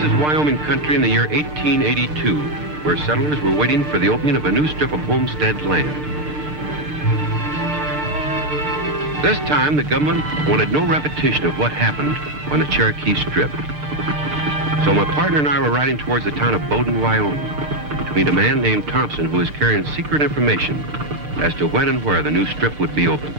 This is Wyoming country in the year 1882, where settlers were waiting for the opening of a new strip of homestead land. This time, the government wanted no repetition of what happened on the Cherokee Strip. So my partner and I were riding towards the town of Bowden, Wyoming, to meet a man named Thompson who was carrying secret information as to when and where the new strip would be opened.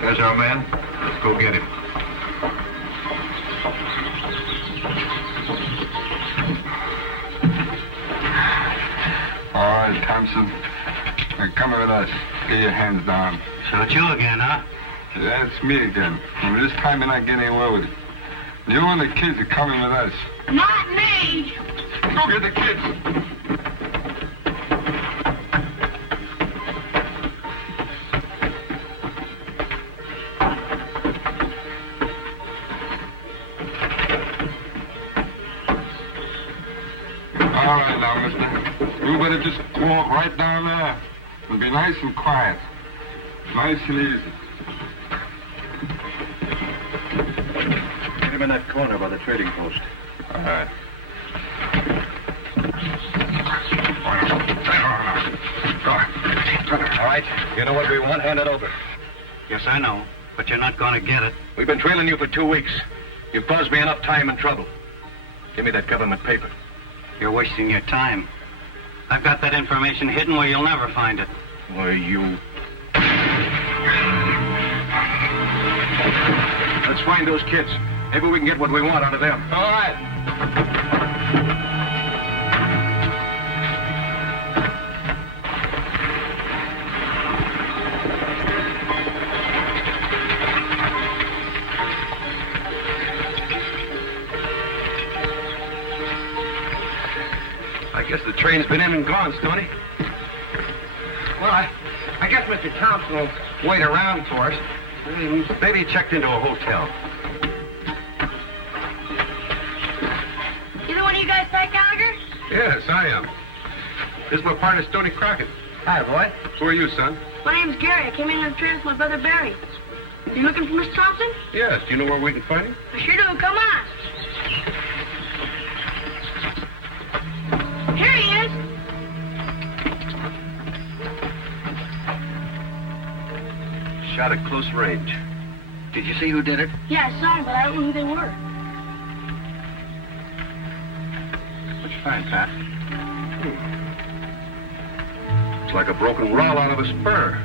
There's our man. Let's go get him. All right, Thompson. Now come with us. Get your hands down. So it's you again, huh? That's me again. And this time you're not getting away with it. You and the kids are coming with us. Not me! Go get the kids. All right now, mister. You better just walk right down there and be nice and quiet. Nice and easy. Get him in that corner by the trading post. All right. All right. You know what we want? Hand it over. Yes, I know, but you're not going to get it. We've been trailing you for 2 weeks. You've caused me enough time and trouble. Give me that government paper. You're wasting your time. I've got that information hidden where you'll never find it. Why, you... Let's find those kids. Maybe we can get what we want out of them. All right. I guess the train's been in and gone, Stoney. Well, I guess Mr. Thompson will wait around for us. Maybe he checked into a hotel. Either one of you guys play Gallagher? Yes, I am. This is my partner, Stoney Crockett. Hi, boy. Who are you, son? My name's Gary. I came in on the train with my brother Barry. You looking for Mr. Thompson? Yes. Do you know where we can find him? I sure do. Come on. Here he is. Shot at close range. Did you see who did it? Yeah, I saw him, but I don't know who they were. What'd you find, Pat? It's like a broken rowel out of a spur.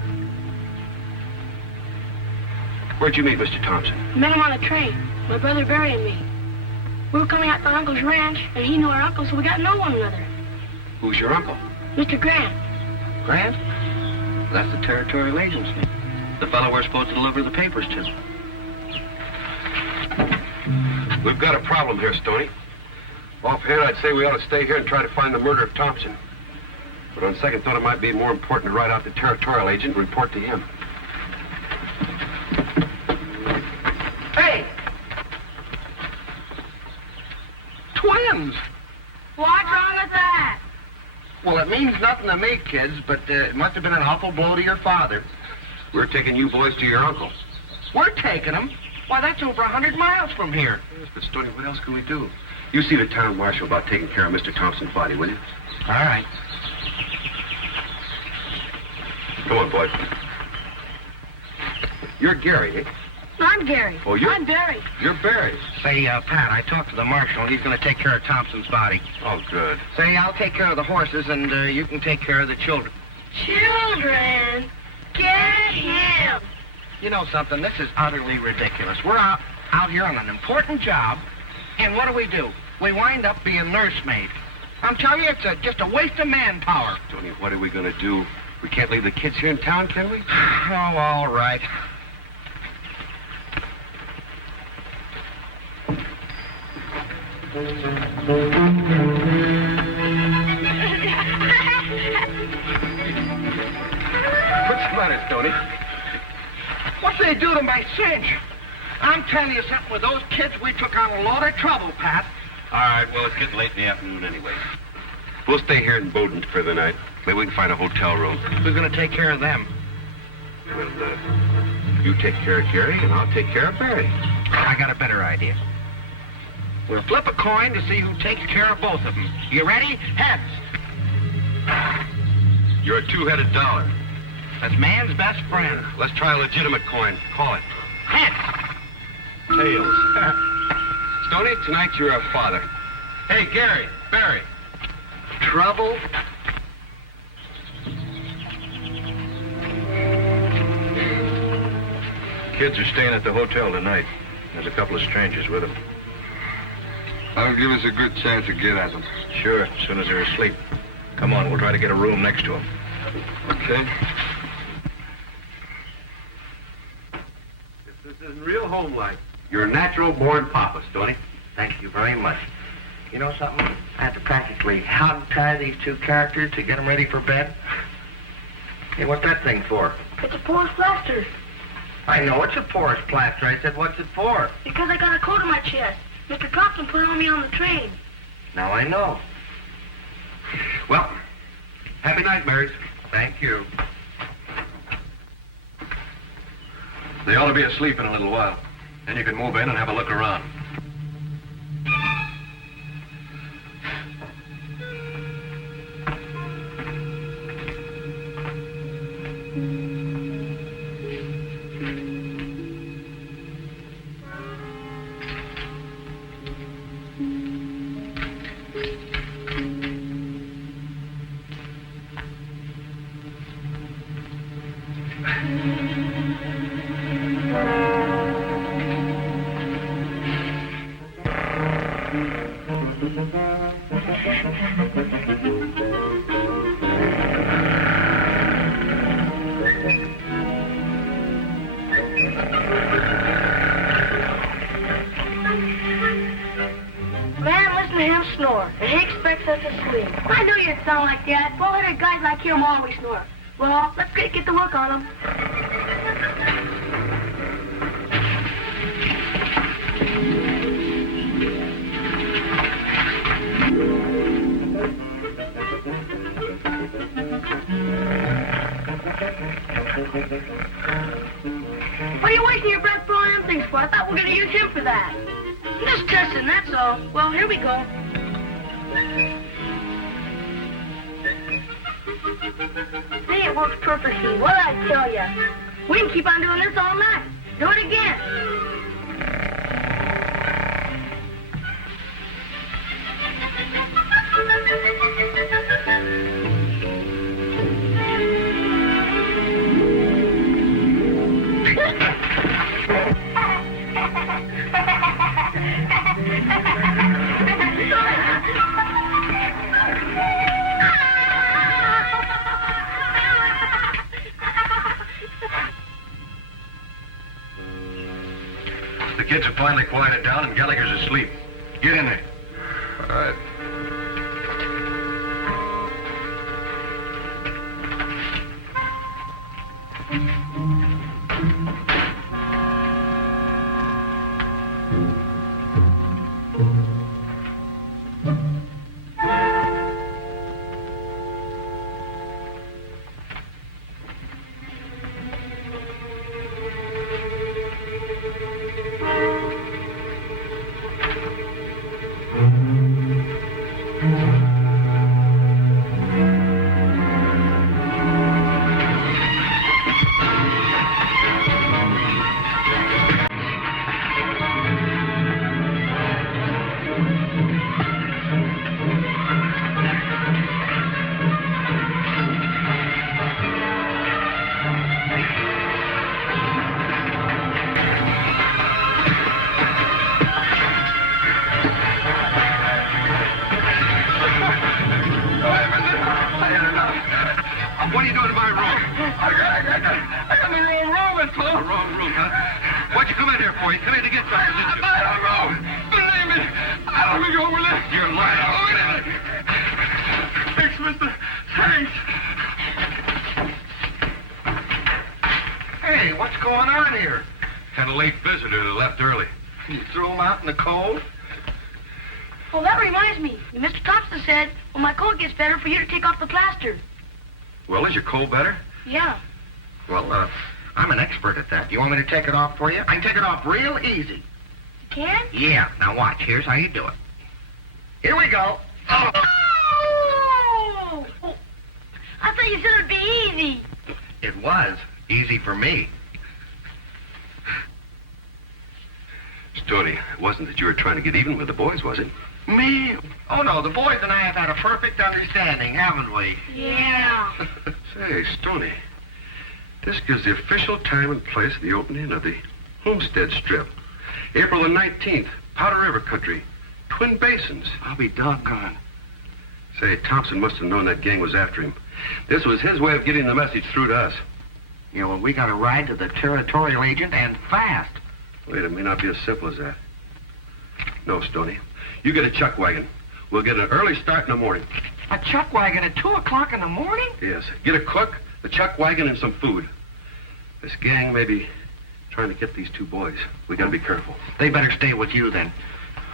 Where'd you meet Mr. Thompson? Met him on the train. My brother Barry and me. We were coming out to our uncle's ranch, and he knew our uncle, so we got to know one another. Who's your uncle? Mr. Grant. Grant? That's the territorial agency. The fellow we're supposed to deliver the papers to. We've got a problem here, Stoney. Offhand, I'd say we ought to stay here and try to find the murder of Thompson. But on second thought, it might be more important to write out the territorial agent and report to him. Hey! Twins! What's wrong with that? Well, it means nothing to me, kids, but it must have been an awful blow to your father. We're taking you boys to your uncle. We're taking them? Why, that's over 100 miles from here. Yes, but Stoney, what else can we do? You see the town marshal about taking care of Mr. Thompson's body, will you? All right. Come on, boys. You're Gary, eh? I'm Gary. Oh, you're... I'm Barry. You're Barry. Say, Pat, I talked to the marshal, and he's going to take care of Thompson's body. Oh, good. Say, I'll take care of the horses, and you can take care of the children. Children? Get him. You know something? This is utterly ridiculous. We're out here on an important job, and what do? We wind up being nursemaid. I'm telling you, it's just a waste of manpower. Tony, what are we going to do? We can't leave the kids here in town, can we? Oh, all right. What's the matter, Stoney? they do to my cinch? I'm telling you something, with those kids, we took on a lot of trouble, Pat. All right, well, it's getting late in the afternoon anyway. We'll stay here in Bowden for the night. Maybe we can find a hotel room. We're going to take care of them. Well, you take care of Gary, and I'll take care of Barry. I got a better idea. We'll flip a coin to see who takes care of both of them. You ready? Heads. You're a two-headed dollar. That's man's best friend. Let's try a legitimate coin. Call it. Heads. Tails. Stoney, tonight you're a father. Hey, Gary, Barry. Trouble. Kids are staying at the hotel tonight. There's a couple of strangers with them. That'll give us a good chance to get at them. Sure, as soon as they're asleep. Come on, we'll try to get a room next to them. Okay? This isn't real home-like. You're a natural-born papa, Stoney. Thank you very much. You know something? I have to practically hog-tie these two characters to get them ready for bed. Hey, what's that thing for? It's a porous plaster. I know it's a porous plaster. I said, what's it for? Because I got a coat on my chest. Mr. Thompson put it on me on the train. Now I know. Well, happy nightmares. Thank you. They ought to be asleep in a little while. Then you can move in and have a look around. Man, listen to him snore, and he expects us to sleep. I knew you'd sound like that. 400 guys like him always snore. Well, let's get the look on him. What are you wasting your breath throwing them things for? I thought we were going to use him for that. Just testing, that's all. Well, here we go. See, it works perfectly. What'd I tell ya? We can keep on doing this all night. Do it again. The kids have finally quieted down and Gallagher's asleep. Get in there. All right. What are you doing in my room? I got the wrong room, that's all. Wrong room, huh? What'd you come in here for? You come in to get something, didn't you? I don't know. Believe me, I don't think over there. You're lying. Thanks, mister. Thanks. Hey, Hey, what's going on here? Had a late visitor that left early. You threw him out in the cold? Oh, that reminds me. Mr. Thompson said when my cold gets better for you to take off the plaster. Well, is your cold better? Yeah. Well, I'm an expert at that. You want me to take it off for you? I can take it off real easy. You can? Yeah. Now watch. Here's how you do it. Here we go. Oh. Oh! I thought you said it'd be easy. It was easy for me. Stoney, it wasn't that you were trying to get even with the boys, was it? Me? Oh, no. The boys and I have had a perfect understanding, haven't we? Yeah. Say, Stoney, this gives the official time and place of the opening of the Homestead Strip. April the 19th, Powder River Country, Twin Basins. I'll be doggone. Say, Thompson must have known that gang was after him. This was his way of getting the message through to us. Yeah, well, we got to ride to the territorial agent and fast. Wait, it may not be as simple as that. No, Stoney. You get a chuck wagon. We'll get an early start in the morning. A chuck wagon at 2 o'clock in the morning? Yes. Get a cook, the chuck wagon, and some food. This gang may be trying to get these two boys. We gotta be careful. They better stay with you then.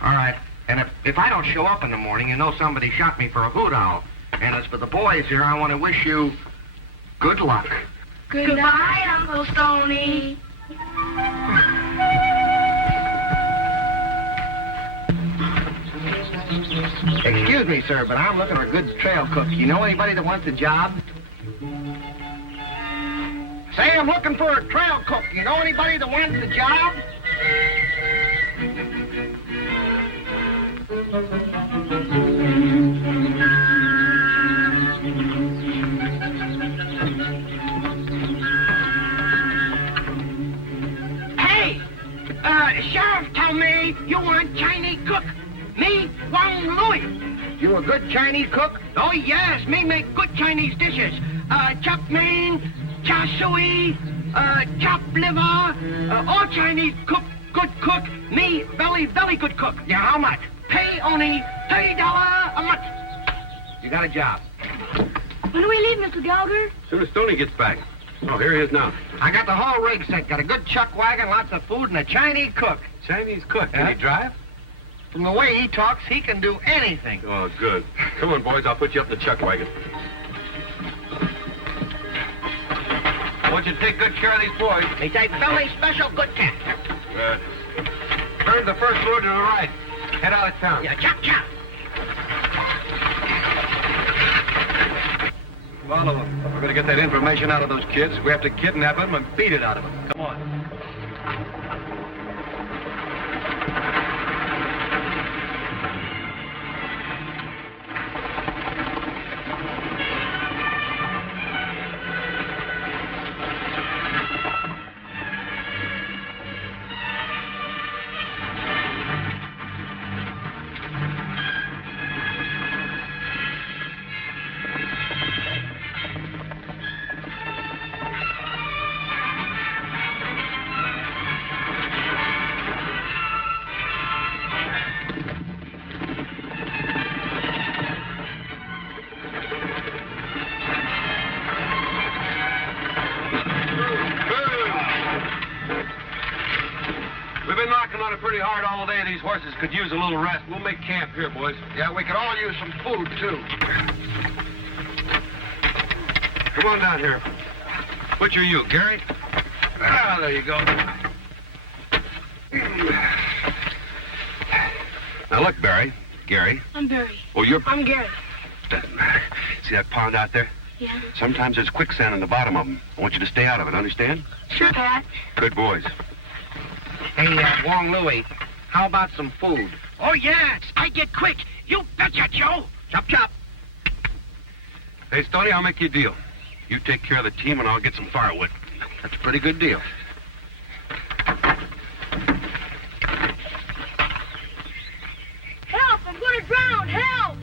All right. And if I don't show up in the morning, you know somebody shot me for a hoot owl. And as for the boys here, I want to wish you good luck. Good night, Uncle Stoney. Excuse me, sir, but I'm looking for a good trail cook. You know anybody that wants a job? Say, I'm looking for a trail cook. You know anybody that wants a job? Hey, Sheriff told me you want Chinese cook. Me, Wang Louie. You a good Chinese cook? Oh, yes, me make good Chinese dishes. Chop mein, char siu, chop liver, all Chinese cook, good cook. Me, very good cook. Yeah, how much? Pay only $30 a month. You got a job. When do we leave, Mr. Gallagher? As soon as Stoney gets back. Oh, here he is now. I got the whole rig set. Got a good chuck wagon, lots of food, and a Chinese cook. Chinese cook. Can Huh? he drive? From the way he talks, he can do anything. Oh, good. Come on, boys. I'll put you up in the chuck wagon. I want you to take good care of these boys. He's a very special good cat. Good. Turn the first road to the right. Head out of town. Yeah, chop, chop. Follow them. We're going to get that information out of those kids. We have to kidnap them and beat it out of them. Come on. We've been knocking on it pretty hard all day. These horses could use a little rest. We'll make camp here, boys. Yeah, we could all use some food, too. Come on down here. Which are you, Gary? Ah, there you go. Now look, Gary. I'm Barry. Oh, you're... I'm Gary. Doesn't matter. See that pond out there? Yeah. Sometimes there's quicksand in the bottom of them. I want you to stay out of it, understand? Sure, Pat. Good boys. Hey, Wang Louie, how about some food? Oh, yes, I get quick. You betcha, Joe. Chop, chop. Hey, Stoney, I'll make you a deal. You take care of the team, and I'll get some firewood. That's a pretty good deal. Help! I'm going to drown! Help!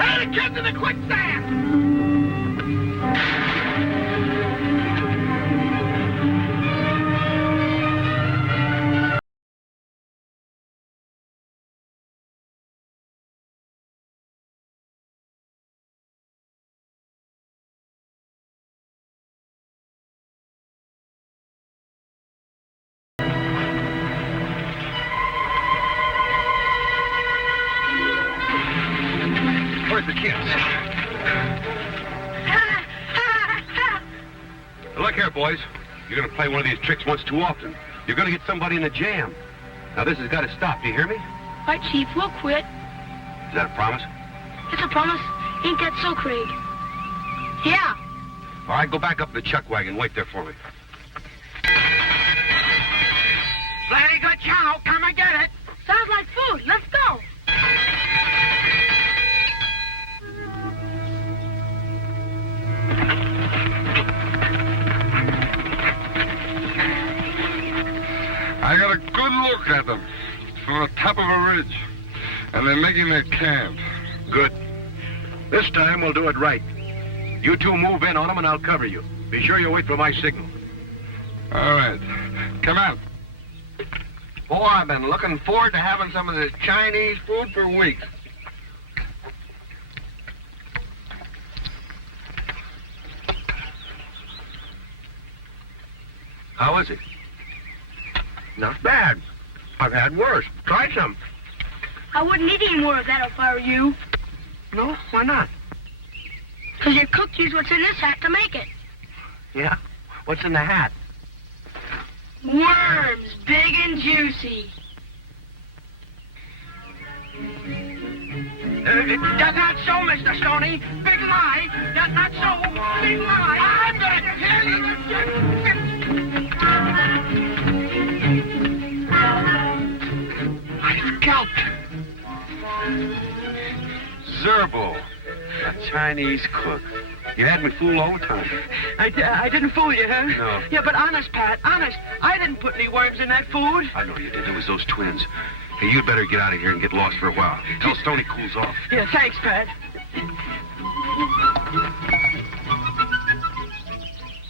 Hey, the kids in the quicksand! Where's the kids? Look here, boys. You're going to play one of these tricks once too often. You're going to get somebody in a jam. Now, this has got to stop. Do you hear me? All right, Chief, we'll quit. Is that a promise? It's a promise. Ain't that so, Craig? Yeah. All right, go back up to the chuck wagon. Wait there for me. Very good chow. Come and get it. Sounds like food. Let's go. I got a good look at them from the top of a ridge. And they're making their camp. Good. This time we'll do it right. You two move in on them and I'll cover you. Be sure you wait for my signal. All right. Come out. Boy, I've been looking forward to having some of this Chinese food for weeks. How is it? Not bad. I've had worse. Try some. I wouldn't eat any more of that if I were you. No? Why not? Because your cook used what's in this hat to make it. Yeah? What's in the hat? Worms, big and juicy. That's not so, Mr. Stoney. Big lie. That's not so. Big lie. I'm going to tell you the I scalped. Zerbo, a Chinese cook. You had me fooled all the time. I didn't fool you, huh? No. Yeah, but honest, Pat, honest, I didn't put any worms in that food. I know you did. It was those twins. Hey, you'd better get out of here and get lost for a while. Till Stoney cools off. Yeah, thanks, Pat.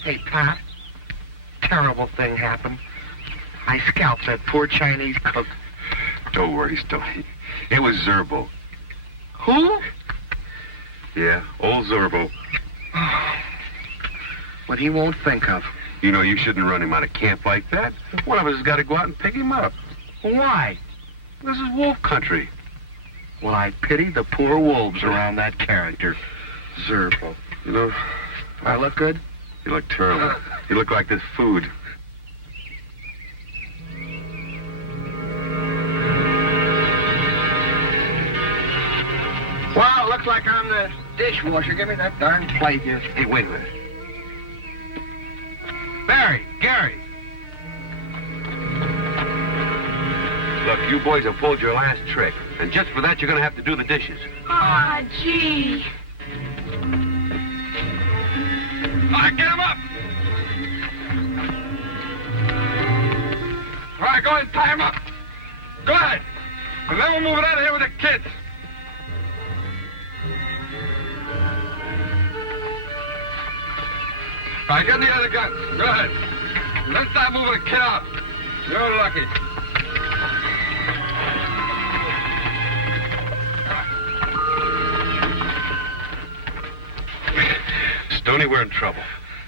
Hey, Pat. Terrible thing happened. I scalped that poor Chinese cook. Don't worry, Stoney. It was Zerbo. Who? Yeah, old Zerbo. What he won't think of. You know, you shouldn't run him out of camp like that. One of us has got to go out and pick him up. Why? This is wolf country. Well, I pity the poor wolves around that character. Zerbo. You know, I look good? you look terrible. You look like this food. Well, it looks like I'm the dishwasher. Give me that darn plate here. Hey, wait a minute. Barry, Gary. Look, you boys have pulled your last trick. And just for that, you're going to have to do the dishes. Ah, gee. All right, get him up. All right, go ahead and tie him up. Go ahead. And then we'll move it out of here with the kids. All right, get the other guns. Go ahead. Let's start moving the kid out. You're lucky. Stoney, we're in trouble.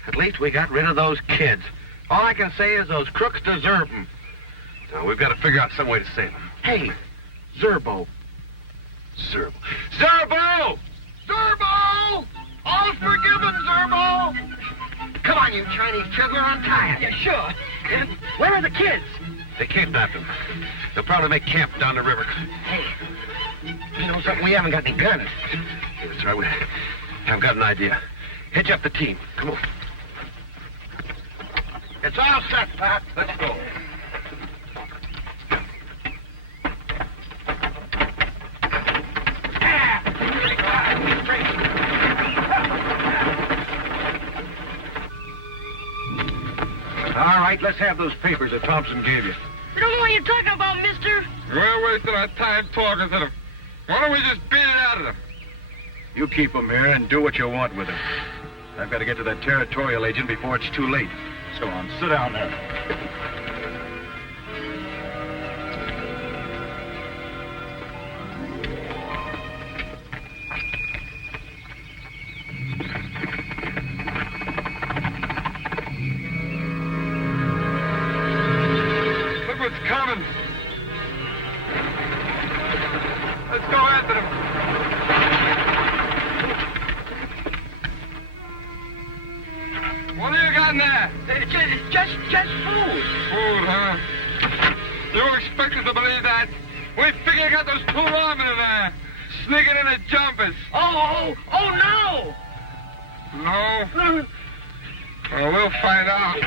At least we got rid of those kids. All I can say is those crooks deserve them. Now, we've got to figure out some way to save them. Hey, Zerbo. Zerbo. Zerbo! Zerbo! All forgiven, Zerbo! Come on, you Chinese chiseler, untie it. Yeah, sure. Where are the kids? They kidnapped them. They'll probably make camp down the river. Hey, you know something? We haven't got any guns. Yeah, that's right. I've got an idea. Hitch up the team. Come on. It's all set, Pat. Let's go. All right, let's have those papers that Thompson gave you. I don't know what you're talking about, mister. We're wasting our time talking to them. Why don't we just beat it out of them? You keep them here and do what you want with them. I've got to get to that territorial agent before it's too late. So on, sit down there. Look what's coming. Let's go after them. huh? You expected to believe that? We figure you got those two lawmen in there, sneaking in the jumpers. Oh, no! No? Well, we'll find out.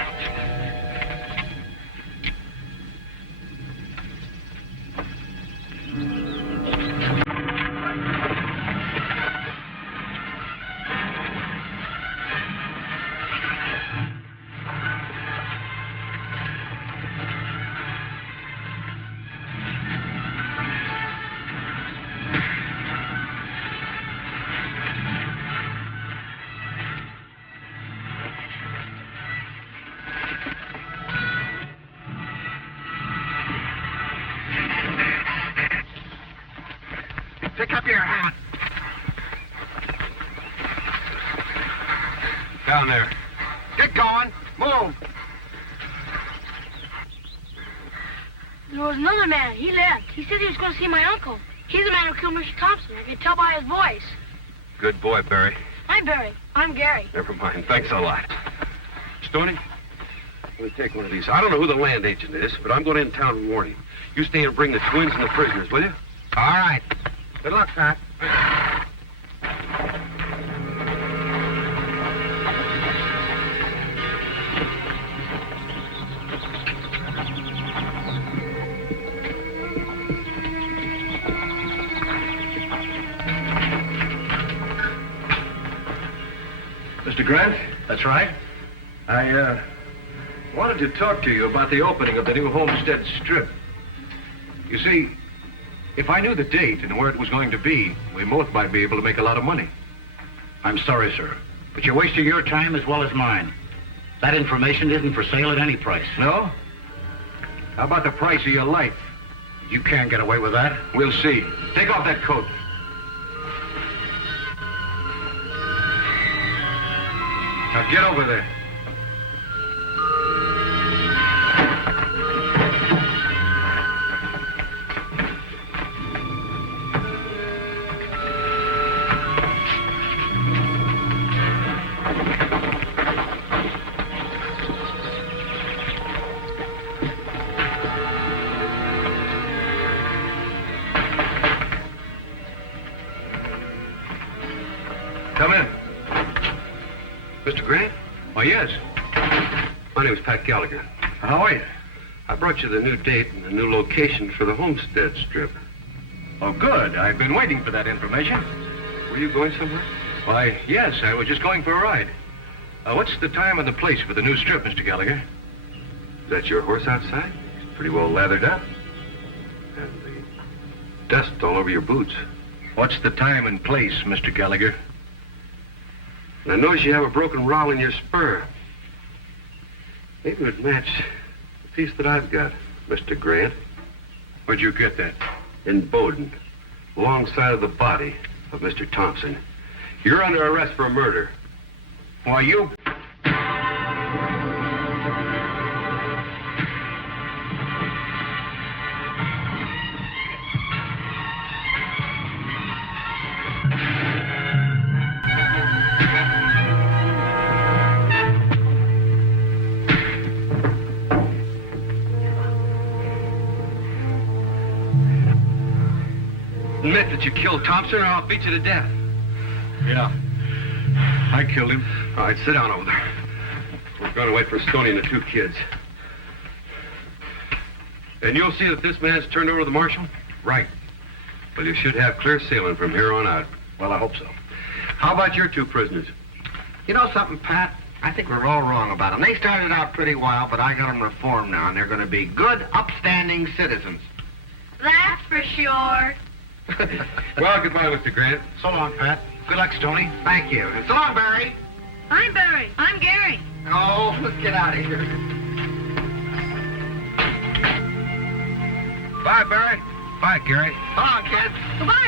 Pick up your hat. Down there. Get going. Move. There was another man. He left. He said he was going to see my uncle. He's the man who killed Mr. Thompson. I can tell by his voice. Good boy, Barry. I'm Barry. I'm Gary. Never mind. Thanks a lot. Stoney, let me take one of these. I don't know who the land agent is, but I'm going in town in the morning. You stay and bring the twins and the prisoners, will you? All right. Good luck, Pat. Mr. Grant? That's right. I wanted to talk to you about the opening of the new Homestead Strip. You see, if I knew the date and where it was going to be, we both might be able to make a lot of money. I'm sorry, sir, but you're wasting your time as well as mine. That information isn't for sale at any price. No? How about the price of your life? You can't get away with that. We'll see. Take off that coat. Now get over there. Come in. Mr. Grant? Oh, yes. My name is Pat Gallagher. How are you? I brought you the new date and the new location for the Homestead Strip. Oh, good. I've been waiting for that information. Were you going somewhere? Why, yes, I was just going for a ride. What's the time and the place for the new strip, Mr. Gallagher? Is that your horse outside? It's pretty well lathered up. And the dust all over your boots. What's the time and place, Mr. Gallagher? And I notice you have a broken rowel in your spur. Maybe it would match the piece that I've got, Mr. Grant. Where'd you get that? In Bowden, alongside of the body of Mr. Thompson. You're under arrest for murder. Why, you... Admit that you killed Thompson or I'll beat you to death. Yeah. I killed him. All right, sit down over there. We're going to wait for Stoney and the two kids. And you'll see that this man's turned over to the marshal? Right. Well, you should have clear sailing from here on out. Well, I hope so. How about your two prisoners? You know something, Pat? I think we're all wrong about them. They started out pretty wild, but I got them reformed now, and they're going to be good, upstanding citizens. That's for sure. Well, goodbye, Mr. Grant. So long, Pat. Good luck, Stoney. Thank you. And so long, Barry. I'm Barry. I'm Gary. Oh, let's get out of here. Bye, Barry. Bye, Gary. Come on, kids. Goodbye,